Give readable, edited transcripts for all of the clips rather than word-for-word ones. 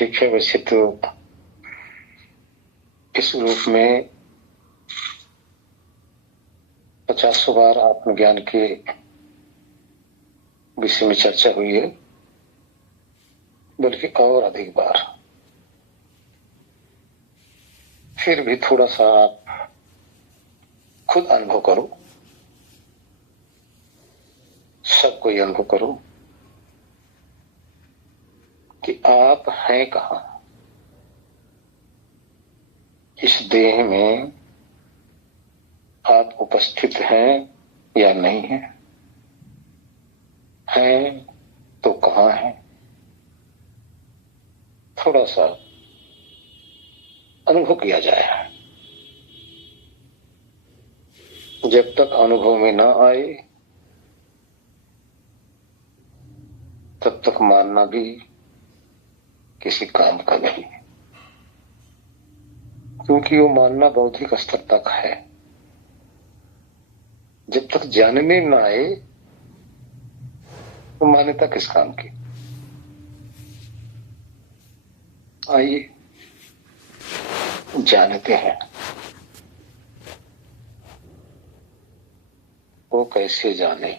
ठीक है। वैसे तो इस रूप में 50 बार आत्मज्ञान के विषय में चर्चा हुई है, बल्कि और अधिक बार। फिर भी थोड़ा सा आप खुद अनुभव करो, सबको ये अनुभव करो कि आप हैं कहां। इस देह में आप उपस्थित हैं या नहीं हैं? हैं तो कहां हैं? थोड़ा सा अनुभव किया जाए। जब तक अनुभव में ना आए तब तक मानना भी किसी काम का नहीं, क्योंकि वो मानना बौद्धिक स्तर तक है। जब तक जानने ना आए तो मान्यता किस काम की। आइए जानते हैं वो कैसे जाने,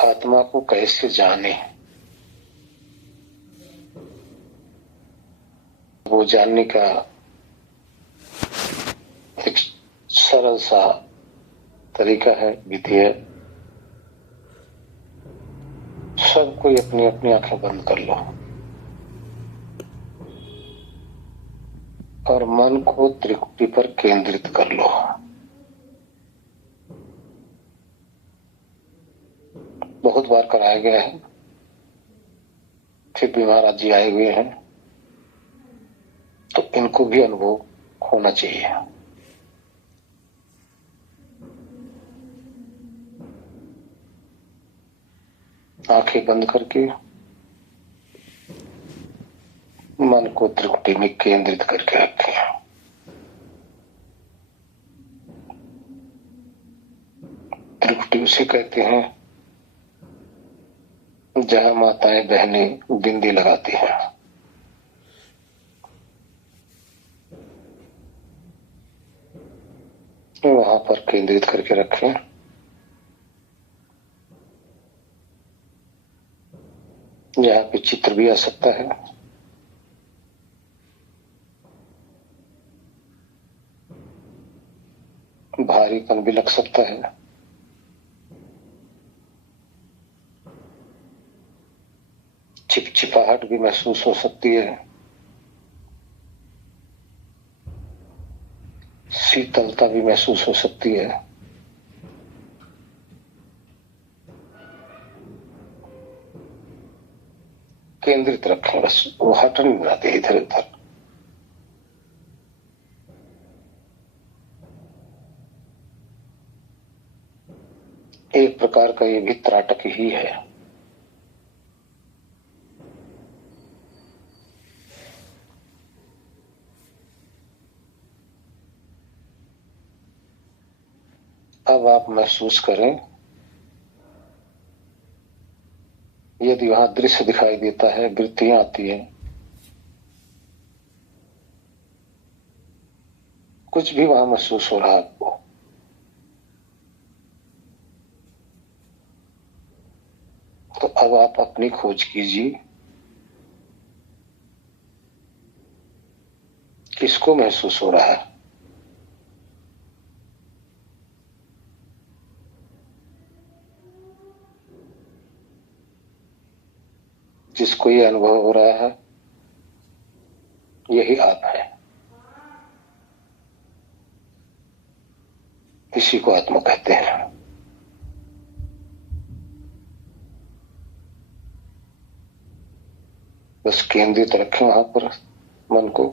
आत्मा को कैसे जाने। वो जानने का एक सरल सा तरीका है, विधि है। सब कोई अपनी अपनी आंखें बंद कर लो और मन को त्रिकुटी पर केंद्रित कर लो। बहुत बार कराया गया है, फिर भी महाराज जी आए हुए हैं तो इनको भी अनुभव होना चाहिए। आंखें बंद करके मन को त्रिकुटी में केंद्रित करके रखें। त्रिकुटी उसे कहते हैं जहां माताएं बहनें बिंदी लगाती हैं। वहां पर केंद्रित करके रखें। यहाँ पे चित्र भी आ सकता है, भारीपन भी लग सकता है, चिपचिपाहट भी महसूस हो सकती है, शीतलता भी महसूस हो सकती है। केंद्रित रखें, बस वो हटन नहीं आते इधर उधर। एक प्रकार का ये भी त्राटक ही है। अब आप महसूस करें, यदि वहां दृश्य दिखाई देता है, वृत्तियां आती है, कुछ भी वहां महसूस हो रहा है आपको, तो अब आप अपनी खोज कीजिए, किसको महसूस हो रहा है। जिसको ये अनुभव हो रहा है यही आप है, इसी को आत्मा कहते हैं। बस केंद्रित रखें वहां पर मन को।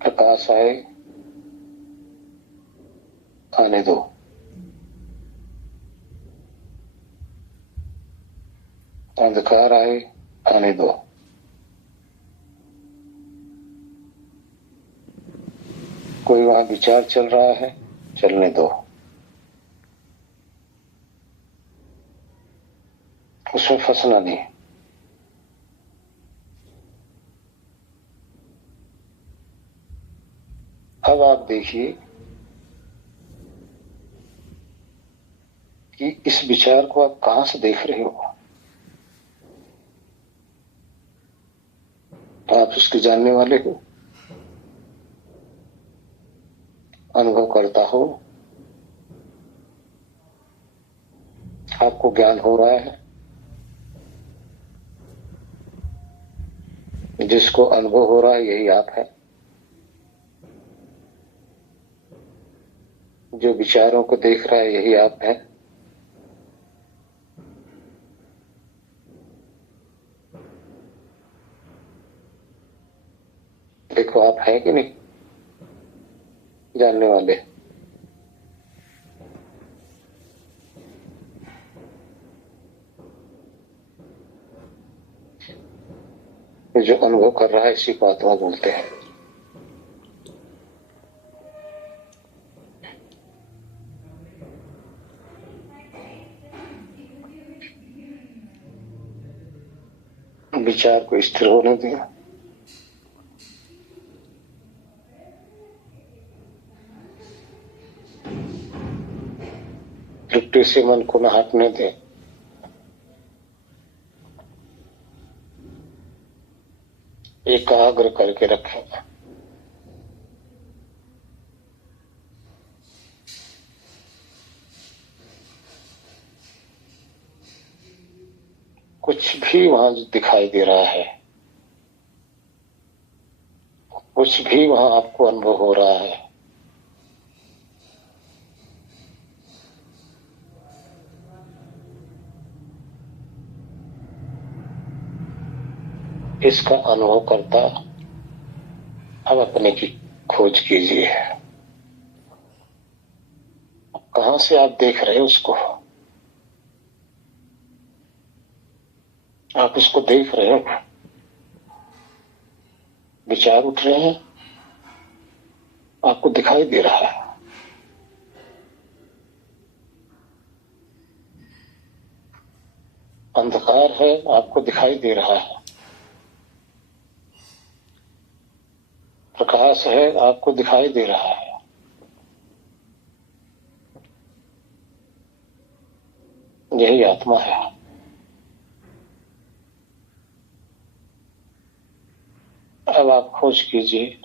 प्रकाश आए आने दो, अंधकार आए आने दो। कोई वहां विचार चल रहा है, चलने दो। उसमें फंसना नहीं। अब आप देखिए कि इस विचार को आप कहां से देख रहे हो। आप उसके जानने वाले हो, अनुभव करता हो, आपको ज्ञान हो रहा है। जिसको अनुभव हो रहा है यही आप है। जो विचारों को देख रहा है यही आप है। देखो आप है कि नहीं जानने वाले। जो अनुभव कर रहा है इसी को आत्मा बोलते हैं। विचार को स्थिर होने दें। त्रुटि से मन को न हटने दें। एकाग्र करके रखें। कुछ भी वहां दिखाई दे रहा है, कुछ भी वहां आपको अनुभव हो रहा है, इसका अनुभव करता अब अपने की खोज कीजिए। कहां से आप देख रहे हो उसको। आप उसको देख रहे हो। विचार उठ रहे हैं, आपको दिखाई दे रहा है। अंधकार है, आपको दिखाई दे रहा है। प्रकाश है, आपको दिखाई दे रहा है। यही आत्मा है। अब आप खोज कीजिए।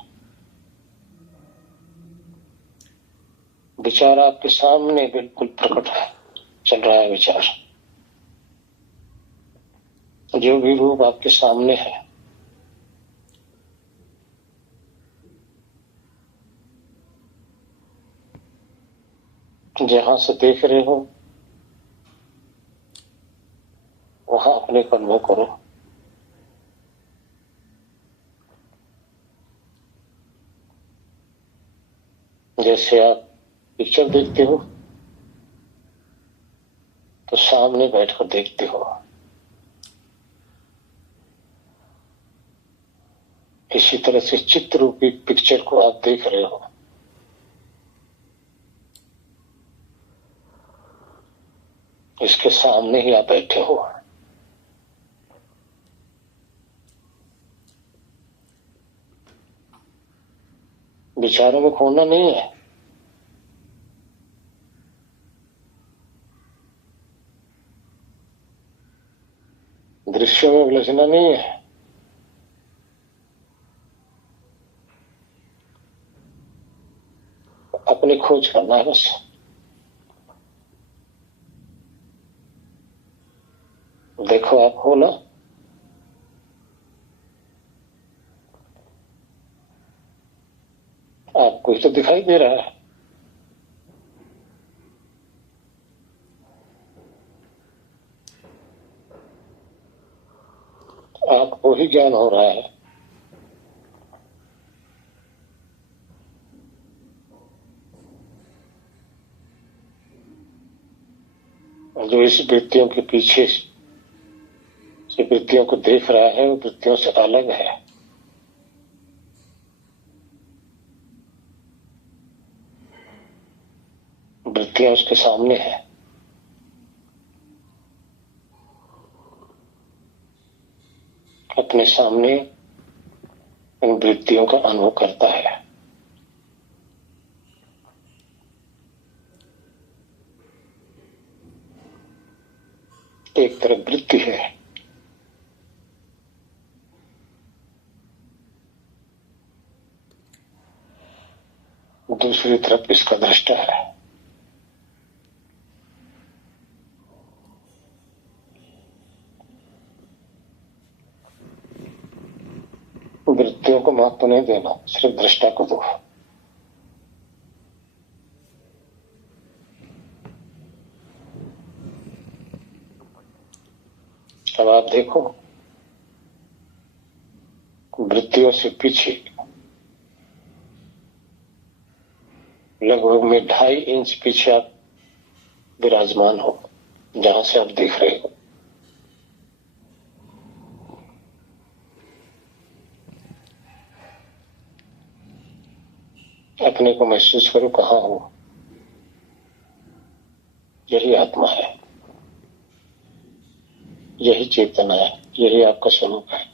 विचार आपके सामने बिल्कुल प्रकट है, चल रहा है विचार। जो भी रूप आपके सामने है, जहां से देख रहे हो वहां अपने को अनुभव करो। जैसे आप पिक्चर देखते हो तो सामने बैठकर देखते हो, इसी तरह से चित्र रूपी पिक्चर को आप देख रहे हो। इसके सामने ही आप बैठे हो। विचारों में खोना नहीं है। दृश्यों में उलझना नहीं है। अपनी खोज करना है बस। देखो आप हो ना। आपको ही तो दिखाई दे रहा है। आपको ही ज्ञान हो रहा है। जो इस वृत्तियों के पीछे से वृत्तियों को देख रहा है वो वृत्तियों से अलग है। वृत्तियां उसके सामने है। अपने सामने इन वृत्तियों का अनुभव करता है। एक तरफ वृत्ति है, दूसरी तरफ इसका दृष्टा है। वृत्तियों को महत्व नहीं देना, सिर्फ दृष्टा को दो। अब आप देखो, वृत्तियों से पीछे लगभग में 2.5 इंच पीछे आप विराजमान हो, जहां से आप देख रहे हो। अपने को महसूस करो, कहां हो। यही आत्मा है, यही चेतना है, यही आपका स्वरूप है।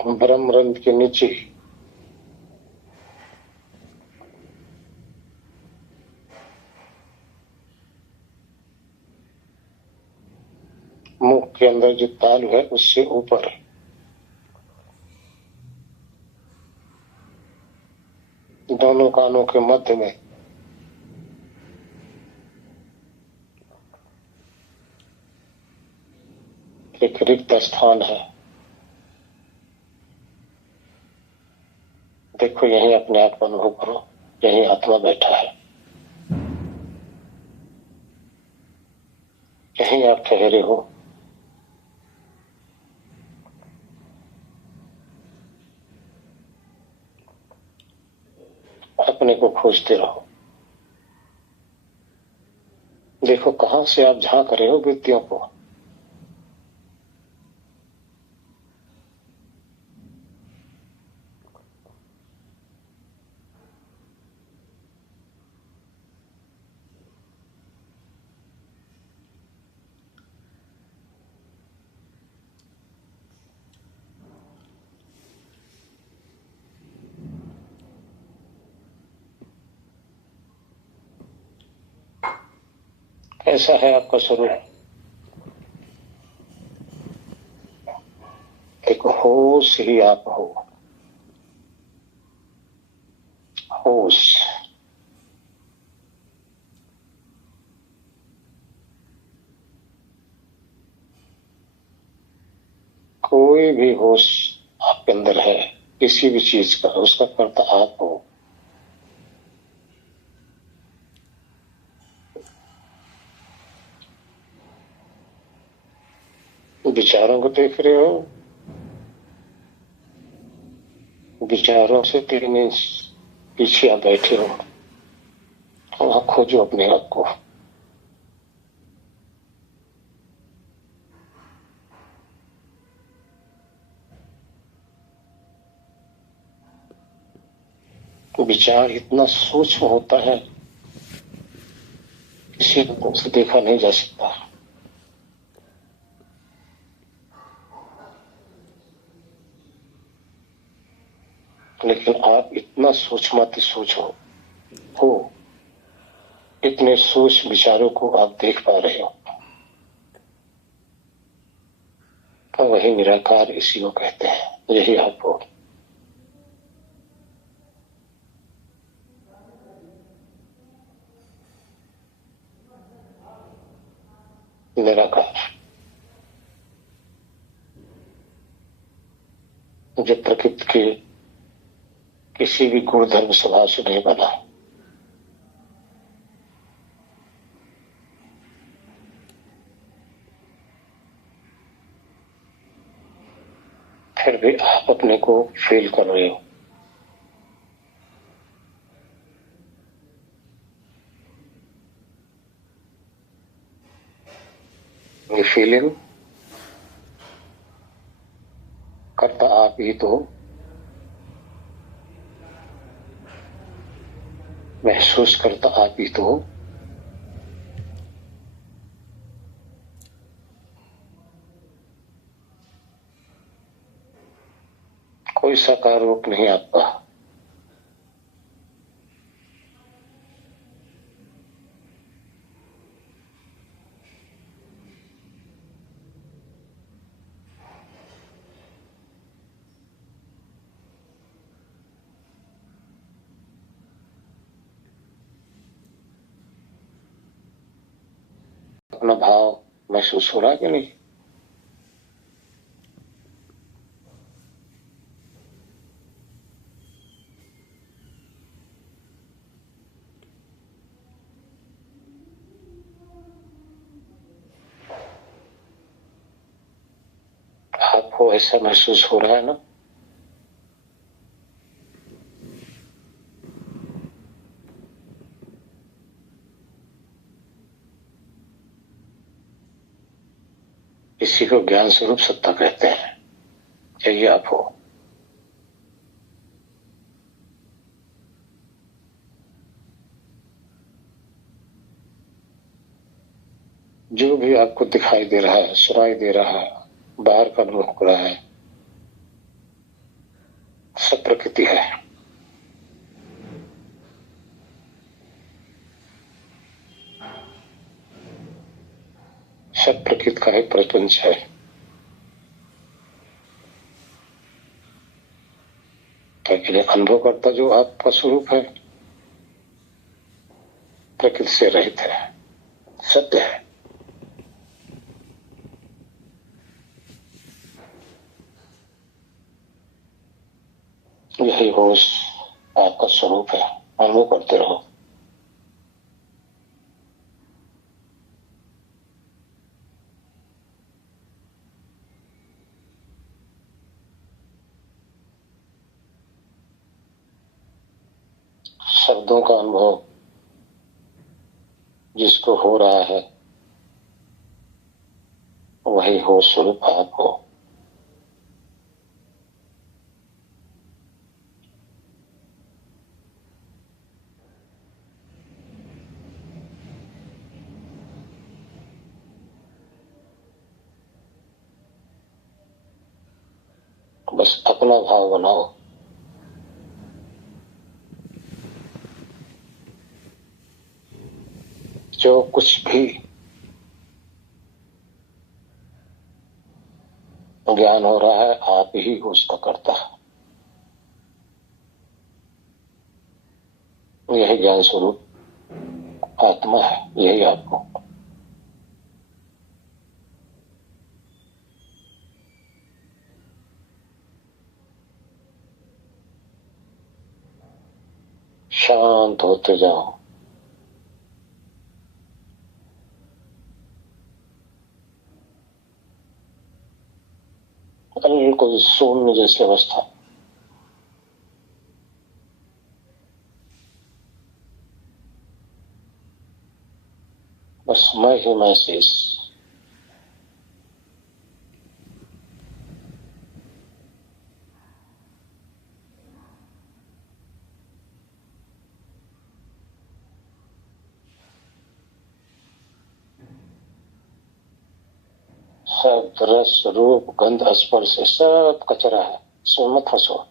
ब्रह्म रंध्र के नीचे मुख के अंदर जो तालु है, उससे ऊपर दोनों कानों के मध्य में एक रिक्त स्थान है। देखो, यही अपने आप को अनुभव करो, यही आत्मा बैठा है, यही आप ठहरे हो। अपने को खोजते रहो। देखो कहां से आप झांक रहे हो वृत्तियों को। ऐसा है आपका स्वरूप। एक होश ही आप हो, होश। कोई भी होश आपके अंदर है, किसी भी चीज का, उसका कर्ता आप हो। विचारों को देख रहे हो, विचारों से 3 इंच पीछे आप बैठे हो। वहां खोजो अपने आप को। विचार इतना सूक्ष्म होता है, किसी रूप से देखा नहीं जा सकता। लेकिन आप इतना सूक्ष्माति सूक्ष्म हो, इतने सूक्ष्म विचारों को आप देख पा रहे हो। वही निराकार इसी को कहते हैं, यही आप हो। निराकार जो प्रकृति के किसी भी गुणधर्म स्वभाव से नहीं बना, फिर भी आप अपने को फील कर रहे हो। ये फीलिंग करता आप ही तो, महसूस करता आप ही तो। साकार रूप नहीं आपका। अपना भाव महसूस हो रहा है कि नहीं? आपको ऐसा महसूस हो रहा है ना? इसी को ज्ञान स्वरूप सत्ता कहते हैं। चाहिए आप हो। जो भी आपको दिखाई दे रहा है, सुनाई दे रहा है, बाहर का अनुभव हो रहा है, सब प्रकृति है। सब प्रकृति का एक प्रपंच है। लेकिन अनुभव करता जो आपका स्वरूप है प्रकृति से रहित है, सत्य है। यही होश आपका स्वरूप है। अनुभव करते रहो। शब्दों का अनुभव जिसको हो रहा है वही होश स्वरूप आप हो। बस अपना भाव बनाओ। जो कुछ भी ज्ञान हो रहा है आप ही उसका करता है। यही ज्ञान स्वरूप आत्मा है। यही आपको शांत होते जाओ। बिल्कुल शून्य जैसी अवस्था। बस मैं ही मैं शेष। सब रस रूप गंध स्पर्श सब कचरा है। इसमें मत फंसो।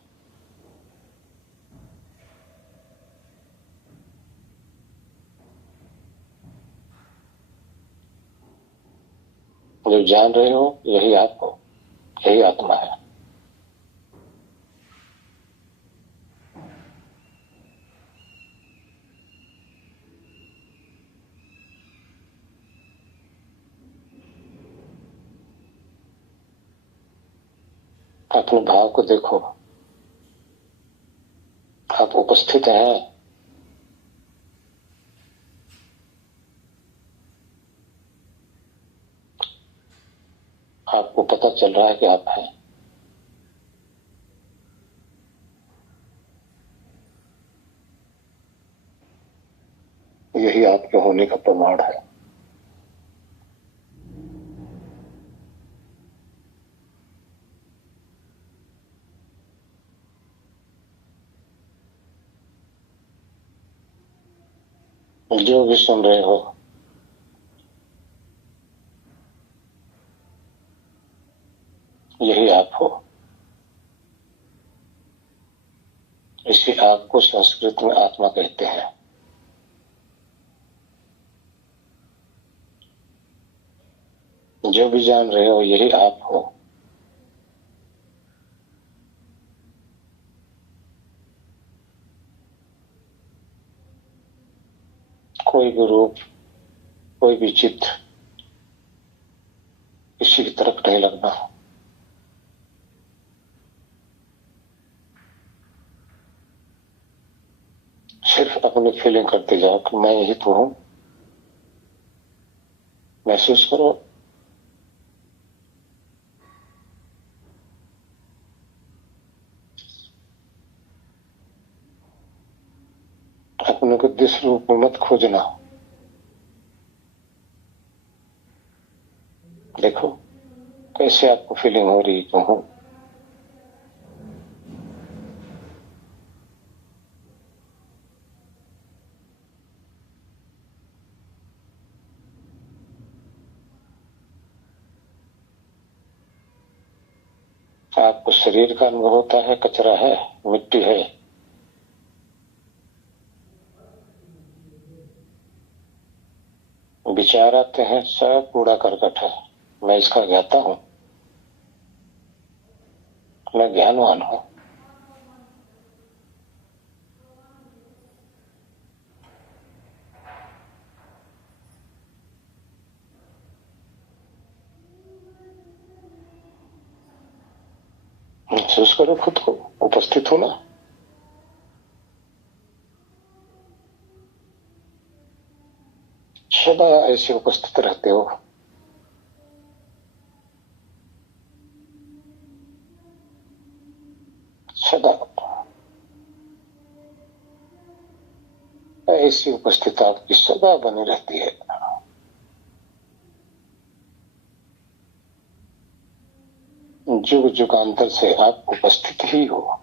जो जान रहे हो यही आप हो। यही आत्मा है। अपने भाव को देखो। आप उपस्थित हैं। आपको पता चल रहा है कि आप हैं। यही आपके होने का प्रमाण है। जो भी सुन रहे हो यही आप हो। इसी आग को संस्कृत में आत्मा कहते हैं। जो भी जान रहे हो यही आप हो। कोई भी रूप, कोई भी चित्र किसी की तरफ नहीं लगना। सिर्फ अपनी फीलिंग करते जाओ कि मैं यही तो हूं। महसूस करो अपने को दिस रूप में मत खोजना। देखो कैसे आपको फीलिंग हो रही तो हूं। आपको शरीर का अनुभव होता है, कचरा है, मिट्टी है। विचार आते हैं, सब कूड़ा करकट है। मैं इसका ज्ञाता हूं, मैं ज्ञानवान हूं। महसूस करो खुद को, उपस्थित हो ना। सदा ऐसे उपस्थित रहते हो। सदा ऐसी उपस्थित आपकी सदा बनी रहती है। जुग जुगांतर से आप उपस्थित ही हो।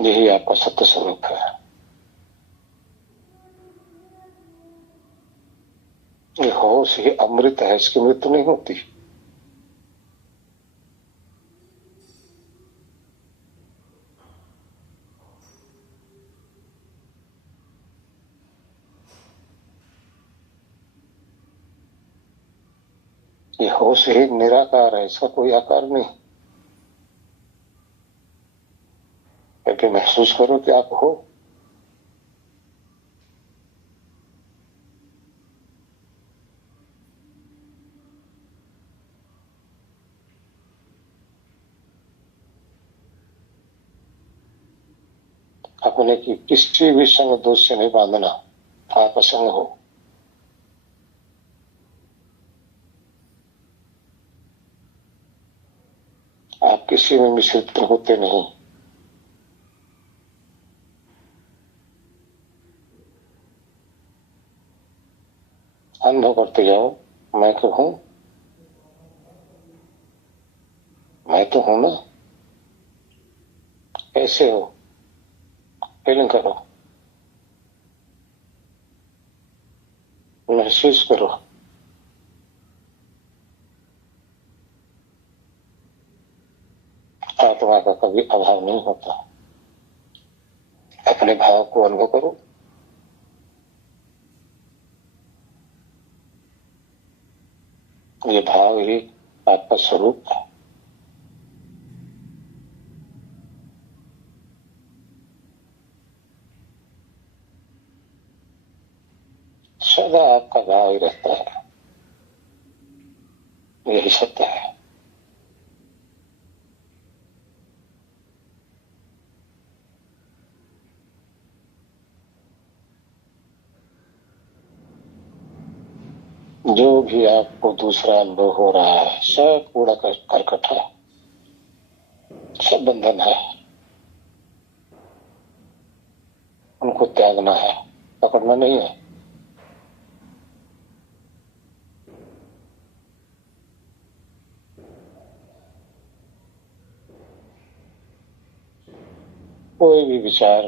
यही आपका सत्य स्वरूप है। ये होश ही अमृत है, इसकी मृत्यु नहीं होती। ये होश ही निराकार है, इसका कोई आकार नहीं। क्योंकि महसूस करो कि आप हो। अपने की किसी भी संग दोष से नहीं बांधना। आप असंग हो। आप किसी में मिश्रित होते नहीं। अनुभव करते जाओ, मैं तो हूं, मैं तो हूं ना। कैसे हो, फीलिंग करो, महसूस करो। आत्मा का कभी अभाव नहीं होता। अपने भाव को अनुभव करो। ये भाव ही आपका स्वरूप है। सदा आपका भाव ही रहता है। यही सत्य है। जो भी आपको दूसरा अनुभव हो रहा है, सब कूड़ा करकट है, सब बंधन है। उनको त्यागना है, पकड़ना नहीं है। कोई भी विचार,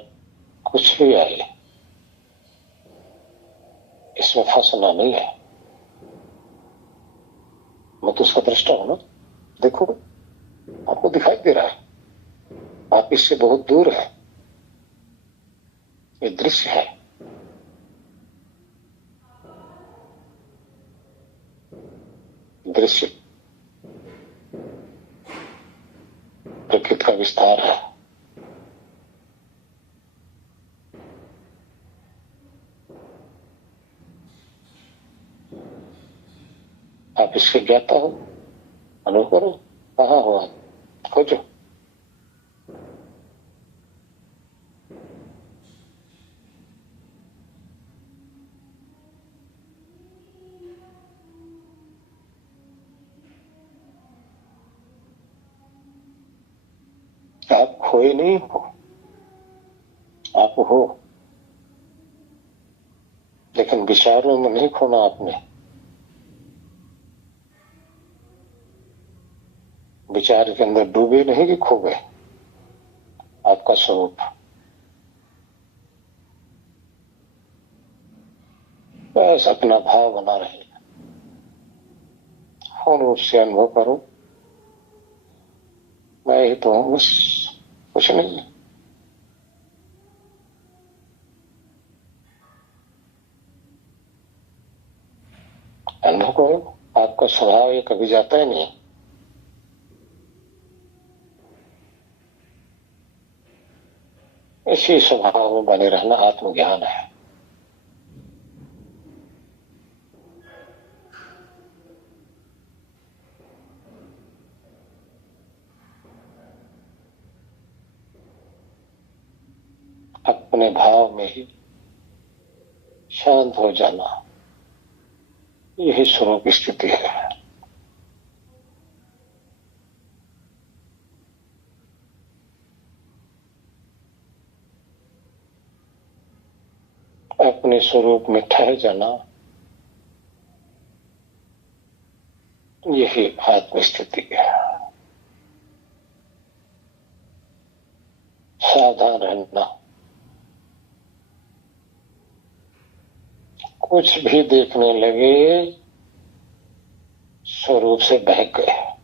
कुछ भी आए, इसमें फंसना नहीं है। मैं तो उसका दृष्टा हूं ना। देखो, आपको दिखाई दे रहा है, आप इससे बहुत दूर है। ये दृश्य है। दृश्य प्रकृति का विस्तार है। आप इसके ज्ञाता हो, अनुभव करो। कहाँ हो आप, खोजो। आप खोए नहीं हो, आप हो। लेकिन विचारों में नहीं खोना आपने। विचार के अंदर डूबे नहीं कि खो गए। आपका स्वरूप बस अपना भाव बना रहे, और उससे अनुभव करो, मैं ही तो हूं, बस कुछ नहीं। अनुभव करो, आपका स्वभाव ये कभी जाता ही नहीं। इसी स्वभाव में बने रहना आत्मज्ञान है। अपने भाव में ही शांत हो जाना, यही स्वरूप स्थिति है। अपने स्वरूप में ठहर जाना, यही आत्म स्थिति है। सावधान रहना, कुछ भी देखने लगे स्वरूप से बहक गए।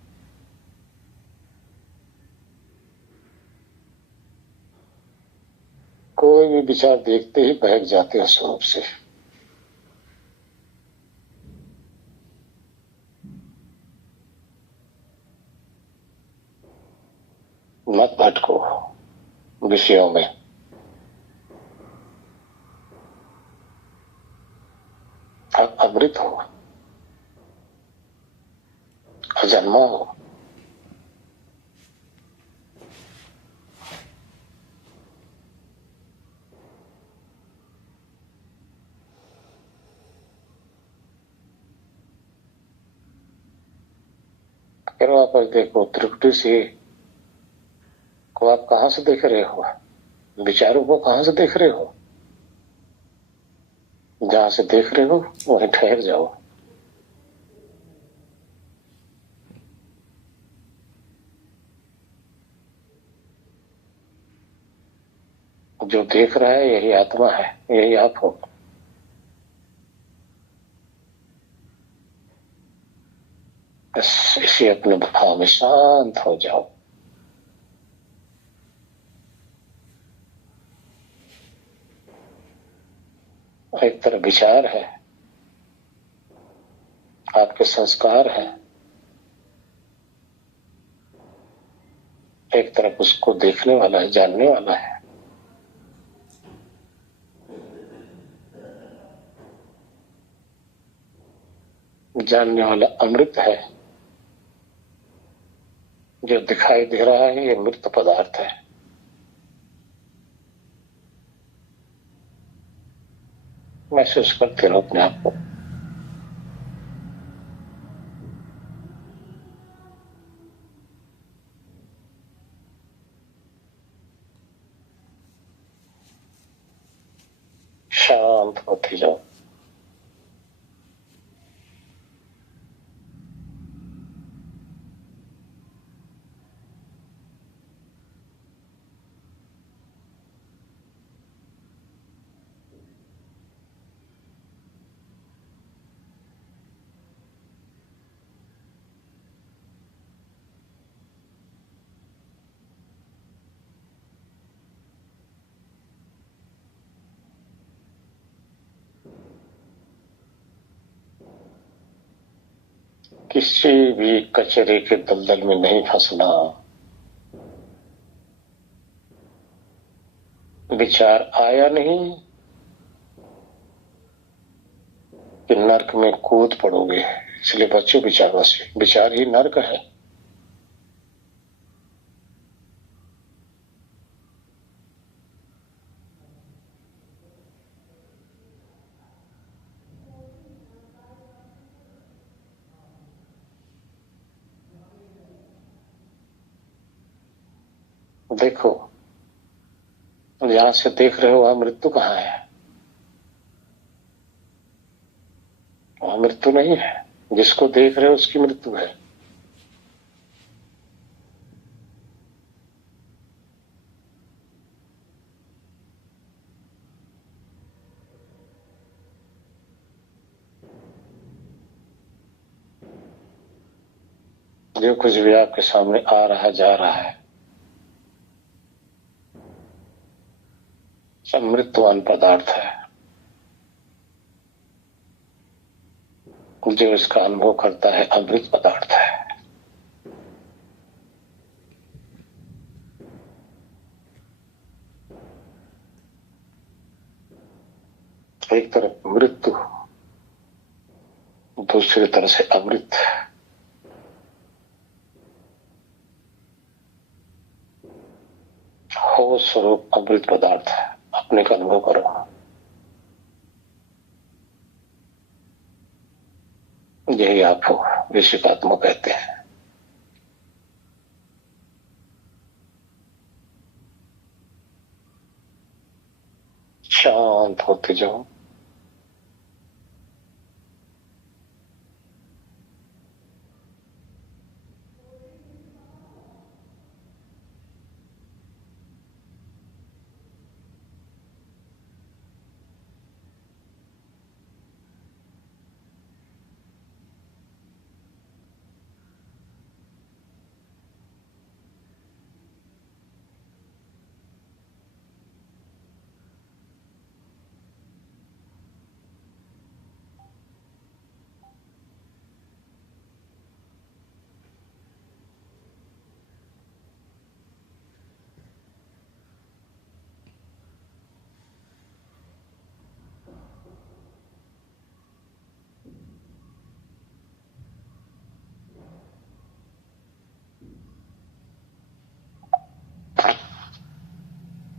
कोई भी विचार देखते ही बहक जाते हैं स्वरूप से। मत भटको विषयों में। आप अमृत हो, अजन्मा हो। फिर वापस देखो, त्रिकुटी से को आप कहां से देख रहे हो, विचारों को कहां से देख रहे हो। जहां से देख रहे हो वहीं ठहर जाओ। जो देख रहा है यही आत्मा है, यही आप हो। बस इसी अपने भाव में शांत हो जाओ। एक तरफ विचार है, आपके संस्कार है, एक तरफ उसको देखने वाला है, जानने वाला है। जानने वाला अमृत है, जो दिखाई दे रहा है ये मृत पदार्थ है। महसूस करते रहो अपने आप को। शांत होते जाओ। किसी भी कचरे के दलदल में नहीं फंसना। विचार आया नहीं कि नर्क में कूद पड़ोगे, इसलिए बच्चों विचारों से। विचार ही नर्क है। देखो, जहां से देख रहे हो वहां मृत्यु कहाँ है? वहां मृत्यु नहीं है। जिसको देख रहे हो उसकी मृत्यु है। जो कुछ भी आपके सामने आ रहा जा रहा है, सब मृत्युवान पदार्थ है। जो इसका अनुभव करता है अमृत पदार्थ है। एक तरफ मृत्यु, दूसरी तरफ से अमृत। हो स्वरूप अमृत पदार्थ है, अपने का अनुभव करो। यही आपको विशिकात्मा कहते हैं। शांत होते जाओ।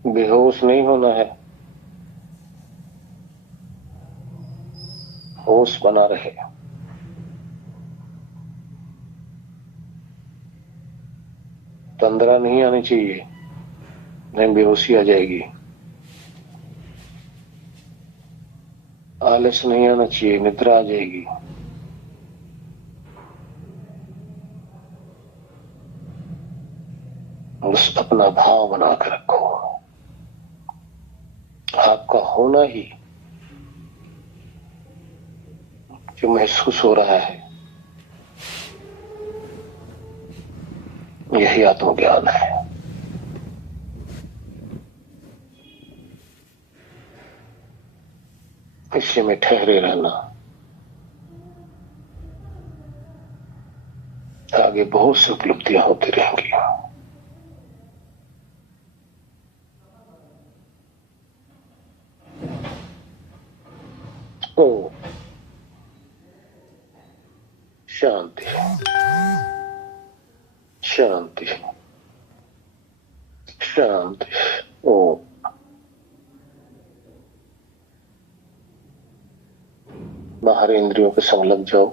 बेहोश नहीं होना है, होश बना रहे। तंद्रा नहीं आनी चाहिए, नहीं बेहोशी आ जाएगी। आलस नहीं आना चाहिए, निद्रा आ जाएगी। बस अपना भाव बना कर रखो। आपका होना ही जो महसूस हो रहा है, यही आत्मज्ञान है। इसी में ठहरे रहना। आगे बहुत सी उपलब्धियां होती रहेंगी। ओ शांति, शांति, शांति। ओ बाहर इंद्रियों के संग लग जाओ।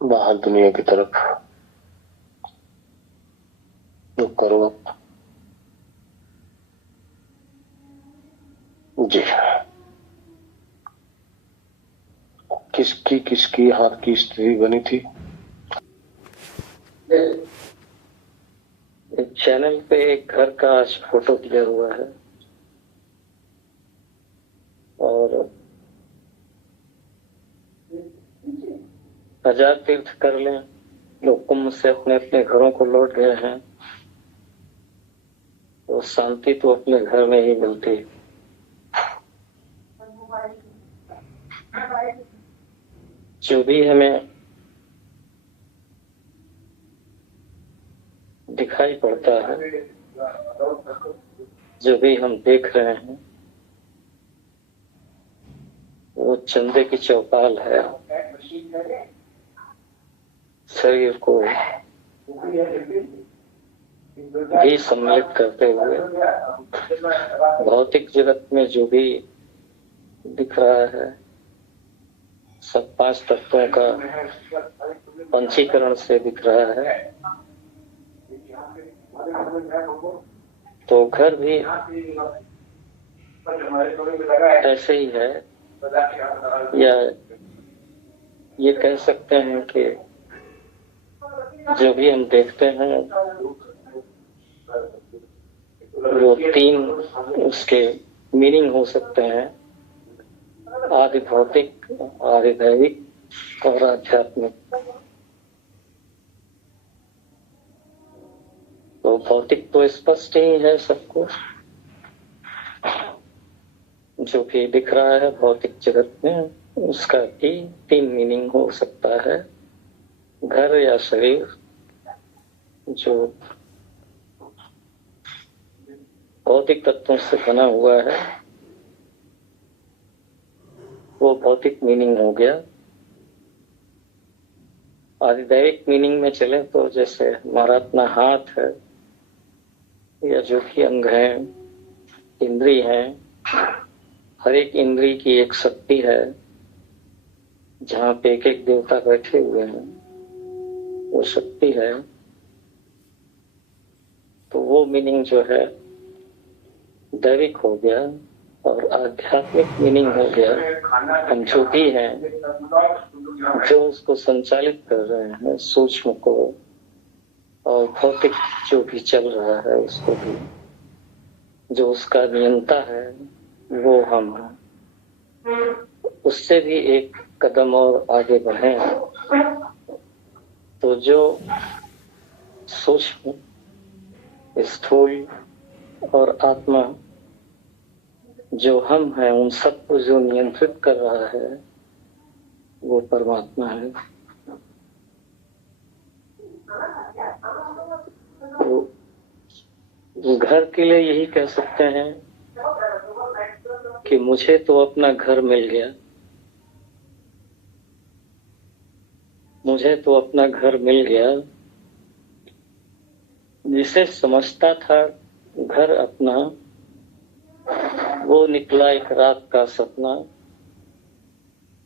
बाहर दुनिया की तरफ रुख करो अब। जी, किसकी हाथ की स्थिति बनी थी? चैनल पे एक घर का आज फोटो दिया हुआ है और 1000 तीर्थ कर लें, लोग कुंभ से अपने अपने घरों को लौट गए हैं, तो शांति तो अपने घर में ही मिलती। जो भी हमें दिखाई पड़ता है, जो भी हम देख रहे हैं, वो चंदे की चौपाल है। शरीर को भी सम्मिलित करते हुए भौतिक जगत में जो भी दिख रहा है, सब 5 तत्वों का पंचीकरण से दिख रहा है। तो घर भी ऐसे ही है, या ये कह सकते हैं कि जो भी हम देखते हैं वो 3 उसके मीनिंग हो सकते हैं, आदि भौतिक, आदि दैविक और आध्यात्मिक। तो भौतिक तो स्पष्ट ही है सबको, जो भी दिख रहा है भौतिक जगत में, उसका भी 3 मीनिंग हो सकता है। घर या शरीर जो भौतिक तत्वों से बना हुआ है, वो भौतिक मीनिंग हो गया। आधिदैविक मीनिंग में चले तो जैसे हमारा अपना हाथ है, या जो भी अंग है, इंद्रिय है, हर एक इंद्रिय की एक शक्ति है, जहाँ पे एक एक देवता बैठे हुए हैं, वो शक्ति है। तो वो मीनिंग जो है दैविक हो गया। और आध्यात्मिक मीनिंग हो गया, हम जो भी हैं, जो उसको संचालित कर रहे हैं, सूक्ष्म को और भौतिक जो भी चल रहा है उसको भी, जो उसका नियंता है वो हम हैं। उससे भी एक कदम और आगे बढ़े तो जो सूक्ष्म, स्थूल और आत्मा जो हम हैं, उन सबको जो नियंत्रित कर रहा है वो परमात्मा है। तो घर के लिए यही कह सकते हैं कि मुझे तो अपना घर मिल गया, मुझे तो अपना घर मिल गया। जिसे समझता था घर अपना, वो निकला एक रात का सपना,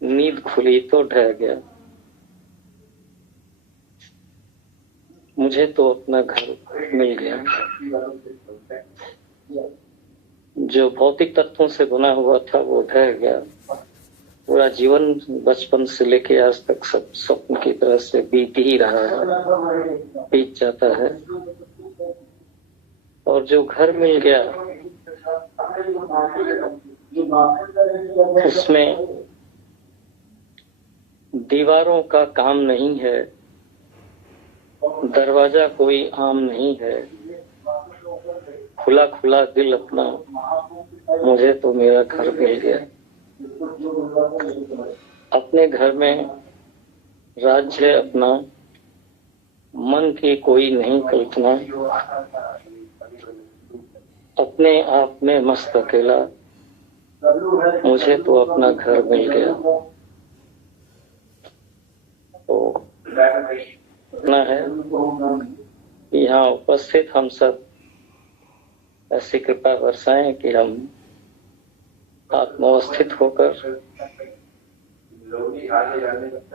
नींद खुली तो ढह गया। मुझे तो अपना घर मिल गया। जो भौतिक तत्वों से बना हुआ था वो ढह गया। पूरा जीवन बचपन से लेके आज तक सब स्वप्न की तरह से बीत ही रहा है, बीत जाता है। और जो घर मिल गया उसमें दीवारों का काम नहीं है, दरवाजा कोई आम नहीं है। खुला खुला दिल अपना, मुझे तो मेरा घर मिल गया। अपने घर में राज्य है अपना, मन की कोई नहीं कल्पना। अपने आप में मस्त अकेला, मुझे तो अपना घर मिल गया। तो इतना है, यहाँ उपस्थित हम सब ऐसी कृपा बरसाएं कि हम आत्मावस्थित होकर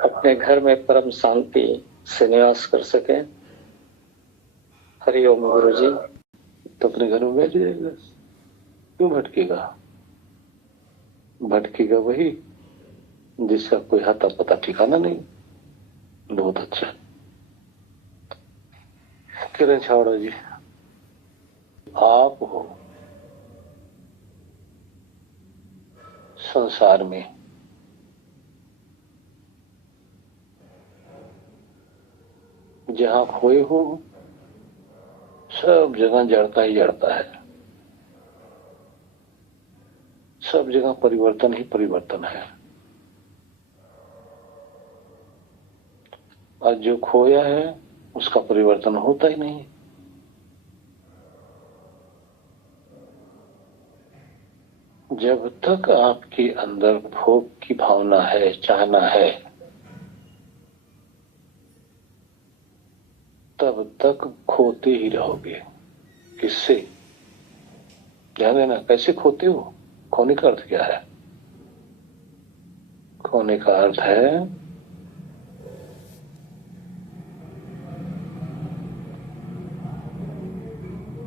अपने घर में परम शांति से निवास कर सकें। हरिओम गुरु जी। तो अपने घर में बैठ जाएगा, क्यों भटकेगा? भटकेगा वही जिसका कोई हाथा पता ठिकाना नहीं। बहुत अच्छा। किरण छावड़ा जी, आप हो संसार में जहां खोए हो, सब जगह जड़ता ही जड़ता है, सब जगह परिवर्तन ही परिवर्तन है। और जो खोया है उसका परिवर्तन होता ही नहीं। जब तक आपके अंदर भोग की भावना है, चाहना है, तब तक खोते ही रहोगे। किससे? ध्यान देना, कैसे खोते हो? खोने का अर्थ क्या है? खोने का अर्थ है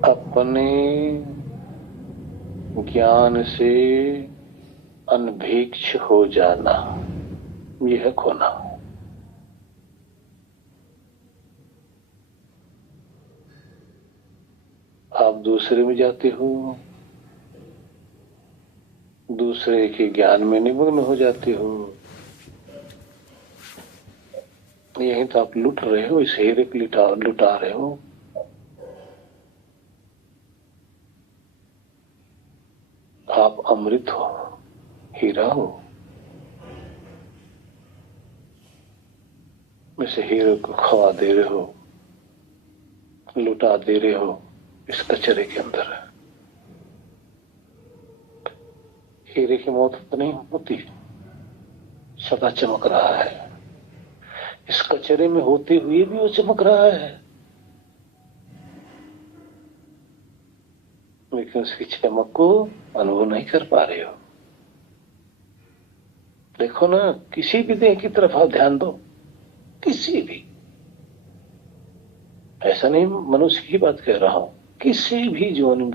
अपने ज्ञान से अनभिक्ष हो जाना, यह है खोना। आप दूसरे में जाते हो, दूसरे के ज्ञान में निमग्न हो जाते हो, यही तो आप लुट रहे हो, इस हीरे को लुटा रहे हो। आप अमृत हो, हीरा हो, इसे हीरे को खवा दे रहे हो, लुटा दे रहे हो इस कचरे के अंदर। हीरे की मौत तो नहीं होती, सदा चमक रहा है। इस कचरे में होते हुए भी वो चमक रहा है, लेकिन उसकी चमक को अनुभव नहीं कर पा रहे हो। देखो ना, किसी भी देह की तरफ आप ध्यान दो, किसी भी, ऐसा नहीं मनुष्य की बात कह रहा हूं, किसी भी जीवन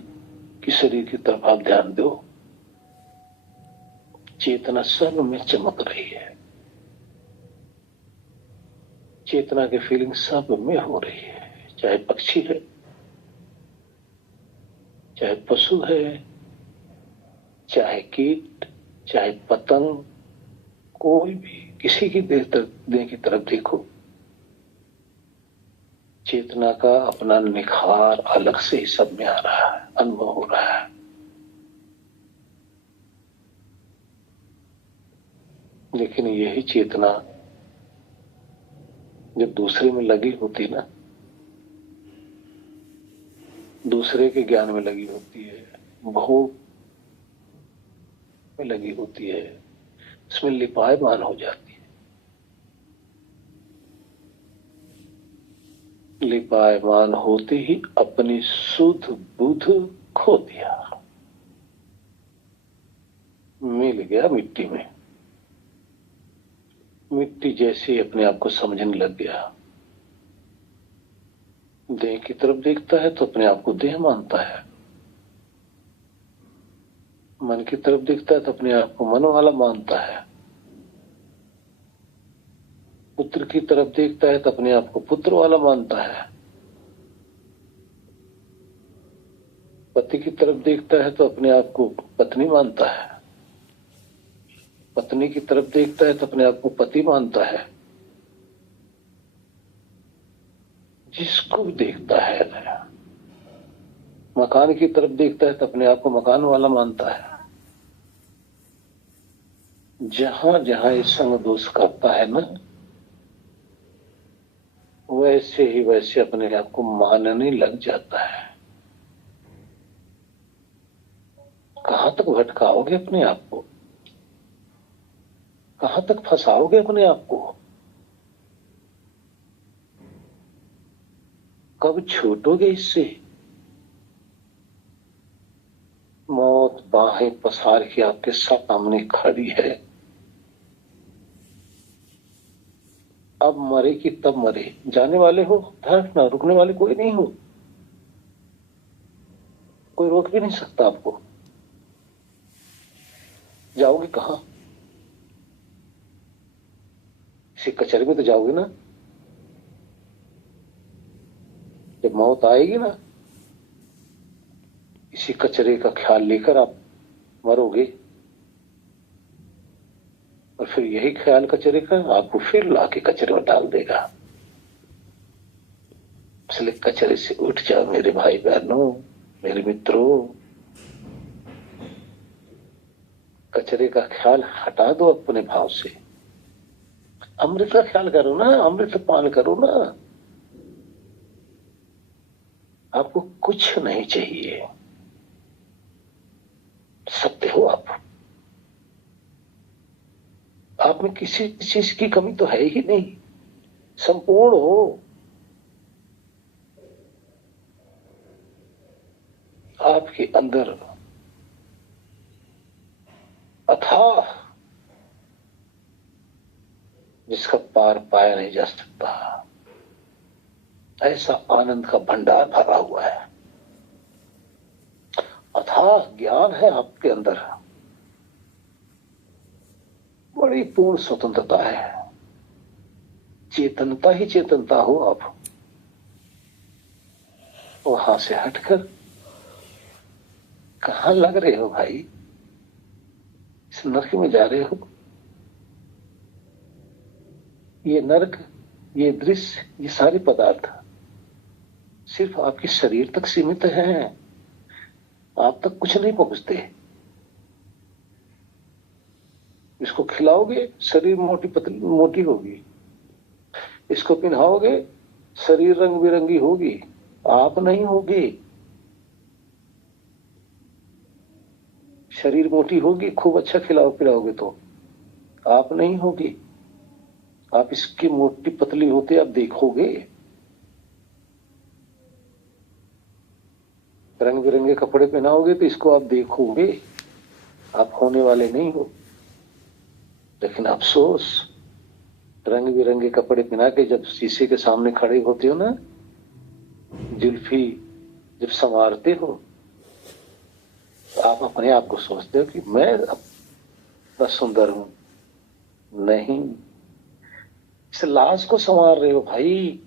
की शरीर की तरफ आप ध्यान दो, चेतना सब में चमक रही है। चेतना की फीलिंग सब में हो रही है, चाहे पक्षी है, चाहे पशु है, चाहे कीट, चाहे पतंग, कोई भी, किसी की देह की तरफ देखो, चेतना का अपना निखार अलग से ही सब में आ रहा है, अनुभव हो रहा है। लेकिन यही चेतना जब दूसरे में लगी होती ना, दूसरे के ज्ञान में लगी होती है, भोग में लगी होती है, इसमें लिपायमान हो जाती है। लिपायमान होते ही अपनी शुद्ध बुद्ध खो दिया, मिल गया मिट्टी में। मिट्टी जैसे अपने आप को समझने लग गया, देह की तरफ देखता है तो अपने आप को देह मानता है, मन की तरफ देखता है तो अपने आप को मन वाला मानता है, पुत्र की तरफ देखता है तो अपने आप को पुत्र वाला मानता है, पति की तरफ देखता है तो अपने आप को पत्नी मानता है, पत्नी की तरफ देखता है तो अपने आप को पति मानता है। जिसको भी देखता है, मकान की तरफ देखता है तो अपने आप को मकान वाला मानता है। जहां जहां ये संग दोष करता है ना, वैसे ही वैसे अपने आप को मानने लग जाता है। कहां तक भटकाओगे अपने आप को, कहां तक फंसाओगे अपने आप को, कब छूटोगे इससे? मौत बाहें पसार के आपके सामने खड़ी है, अब मरे कि तब मरे, जाने वाले हो, धड़कना, रुकने वाले कोई नहीं हो, कोई रोक भी नहीं सकता आपको। जाओगे कहां? इसी कचरे में तो जाओगे ना। जब मौत आएगी ना, इसी कचरे का ख्याल लेकर आप मरोगे, और फिर यही ख्याल कचरे का आपको फिर लाके कचरे में डाल देगा। इसलिए कचरे से उठ जाओ मेरे भाई बहनों, मेरे मित्रों। कचरे का ख्याल हटा दो अपने भाव से, अमृत का ख्याल करो ना, अमृत पान करो ना। आपको कुछ नहीं चाहिए, सत्य हो आप में किसी चीज की कमी तो है ही नहीं, संपूर्ण हो। आपके अंदर अथाह, जिसका पार पाया नहीं जा सकता, ऐसा आनंद का भंडार भरा हुआ है। अथाह ज्ञान है आपके अंदर, बड़ी पूर्ण स्वतंत्रता है, चेतनता ही चेतनता हो आप। वहां से हटकर कहां लग रहे हो भाई? इस नरक में जा रहे हो। ये नरक, ये दृश्य, ये सारे पदार्थ सिर्फ आपके शरीर तक सीमित हैं, आप तक कुछ नहीं पहुंचते। इसको खिलाओगे शरीर मोटी पतली मोटी होगी, इसको पिन्हाओगे शरीर रंग बिरंगी होगी, आप नहीं होगी। शरीर मोटी होगी, खूब अच्छा खिलाओ पिलाओगे तो आप नहीं होगी। आप इसकी मोटी पतली होते आप देखोगे। रंग बिरंगे कपड़े पहनाओगे तो इसको आप देखोगे, आप होने वाले नहीं हो। लेकिन अफसोस, रंग बिरंगे कपड़े पहना के जब शीशे के सामने खड़े होते हो ना, जुल्फी जब संवारते हो, तो आप अपने आप को सोचते हो कि मैं इतना सुंदर हूं। नहीं, इस लाश को संवार रहे हो भाई।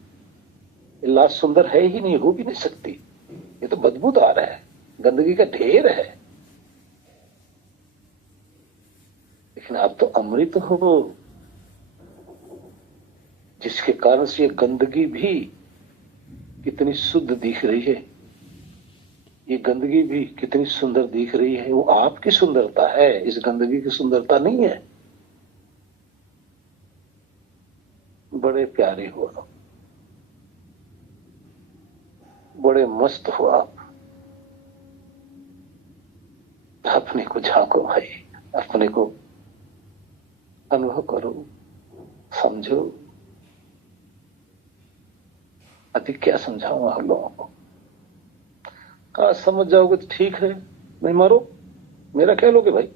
ये लाश सुंदर है ही नहीं, हो भी नहीं सकती। ये तो बदबूदार है, गंदगी का ढेर है। लेकिन आप तो अमृत हो, जिसके कारण से ये गंदगी भी कितनी शुद्ध दिख रही है, ये गंदगी भी कितनी सुंदर दिख रही है। वो आपकी सुंदरता है, इस गंदगी की सुंदरता नहीं है। बड़े प्यारे हो आप, बड़े मस्त हो आप। अपने को झांको भाई, अपने को अनुभव करो, समझो। अधिक क्या समझाऊं आप लोगों को? हाँ, समझ जाओगे तो ठीक है, नहीं मारो, मेरा क्या लोगे भाई?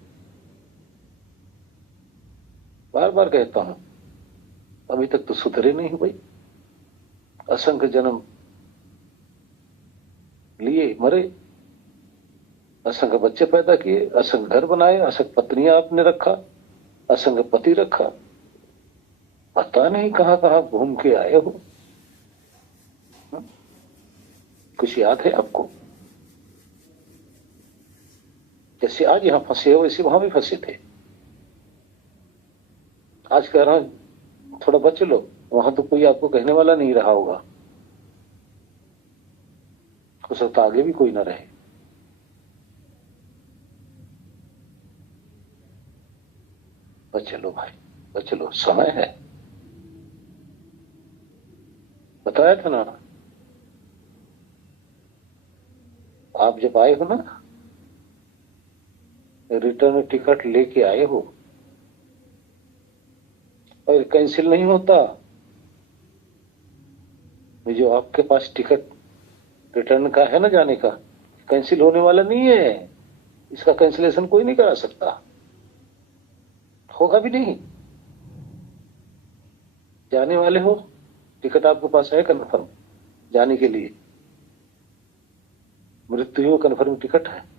बार बार कहता हूं, अभी तक तो सुधरे नहीं हो भाई। असंख्य जन्म लिए, मरे, असंख्य बच्चे पैदा किए, असंख्य घर बनाए, असंख्य पत्नियां आपने रखा, असंख्य पति रखा, पता नहीं कहां कहां घूम के आए हो। कुछ याद है आपको? जैसे आज यहां फंसे हो, वैसे वहां भी फंसे थे। आज कह रहा हूं थोड़ा बच लो, वहां तो कोई आपको कहने वाला नहीं रहा होगा, हो सकता आगे भी कोई ना रहे। बच लो भाई, बच लो, समय है। बताया था ना, आप जब आए हो ना, रिटर्न टिकट लेके आए हो और कैंसिल नहीं होता। जो आपके पास टिकट रिटर्न का है ना, जाने का, कैंसिल होने वाला नहीं है। इसका कैंसिलेशन कोई नहीं करा सकता, होगा भी नहीं। जाने वाले हो, टिकट आपके पास है कन्फर्म जाने के लिए, मृत्यु हो कन्फर्म टिकट है।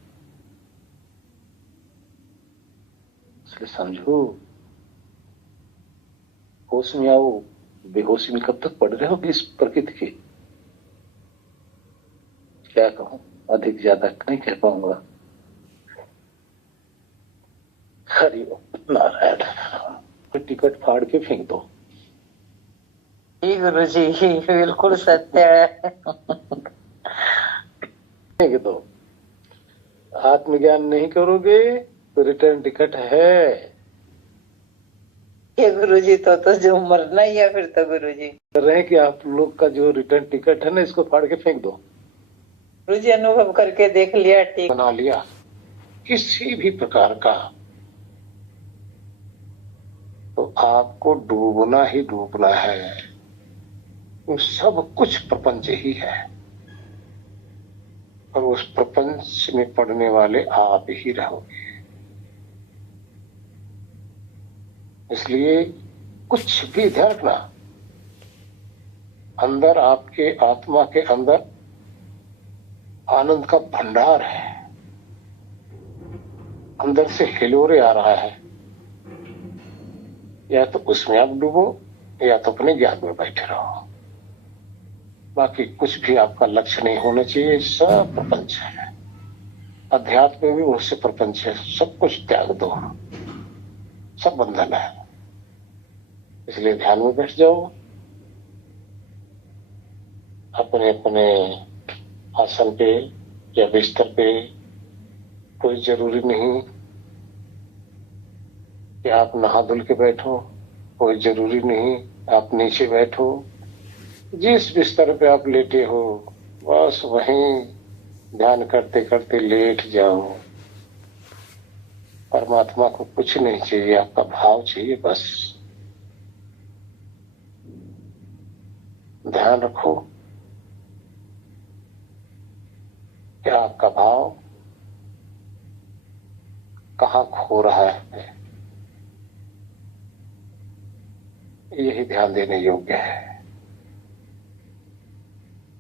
इसलिए समझो, होश में आओ। बेहोशी में कब तक पड़ रहे हो इस प्रकृति के? क्या कहूं, अधिक ज्यादा नहीं कह पाऊंगा। हरि नारायण। टिकट फाड़ के फेंक दो। जी गुरु जी, बिल्कुल सत्य है। फेंक दो। आत्मज्ञान नहीं करोगे तो रिटर्न टिकट है। ये गुरुजी तो जो मरना ही है फिर तो गुरुजी। कर रहे हैं कि आप लोग का जो रिटर्न टिकट है ना, इसको फाड़ के फेंक दो। गुरुजी अनुभव करके देख लिया, ठीक। बना लिया किसी भी प्रकार का, तो आपको डूबना ही डूबना है। वो सब कुछ प्रपंच ही है, और उस प्रपंच में पड़ने वाले आप ही रहोगे। इसलिए कुछ भी ध्यान रखना, अंदर आपके आत्मा के अंदर आनंद का भंडार है, अंदर से हिलोरे आ रहा है। या तो उसमें आप डूबो, या तो अपने ज्ञान में बैठे रहो। बाकी कुछ भी आपका लक्ष्य नहीं होना चाहिए। सब प्रपंच है, अध्यात्म में भी उससे प्रपंच है। सब कुछ त्याग दो, सब बंधन है। इसलिए ध्यान में बैठ जाओ, अपने अपने आसन पे या बिस्तर पे। कोई जरूरी नहीं कि आप नहा धुल के बैठो, कोई जरूरी नहीं आप नीचे बैठो। जिस बिस्तर पे आप लेटे हो, बस वहीं ध्यान करते करते लेट जाओ। परमात्मा को कुछ नहीं चाहिए, आपका भाव चाहिए बस। ध्यान रखो कि आपका भाव कहाँ खो रहा है, यही ध्यान देने योग्य है।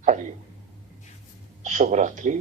हरि शुभ रात्रि।